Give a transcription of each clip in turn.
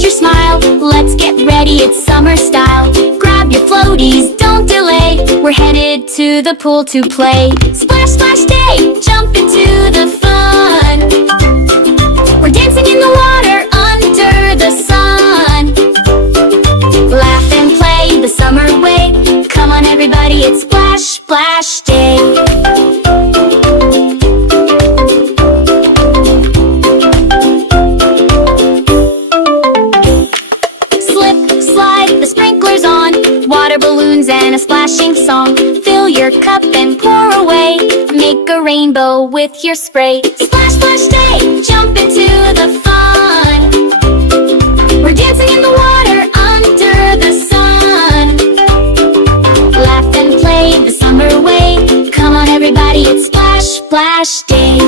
hide your smile. Let's get ready, it's summer style. Grab your floaties, don't delay. We're headed to the pool to play. Splash, splash day, jump into the fun. We're dancing in the water under the sun. Laugh and play the summer way. Come on everybody, it's splash, splash day. Water balloons and a splashing song. Fill your cup and pour away. Make a rainbow with your spray. Splash, splash day, jump into the fun. We're dancing in the water under the sun. Laugh and play the summer way. Come on everybody, it's splash, splash day.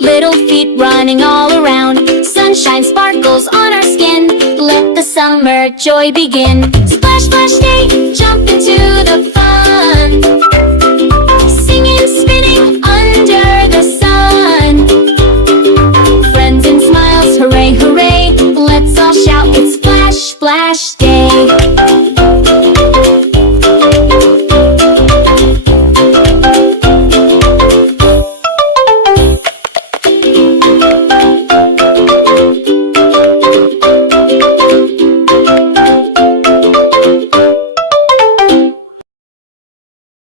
Little feet running all around. Sunshine sparkles on our skin. Let the summer joy begin. Splash, splash day, jump into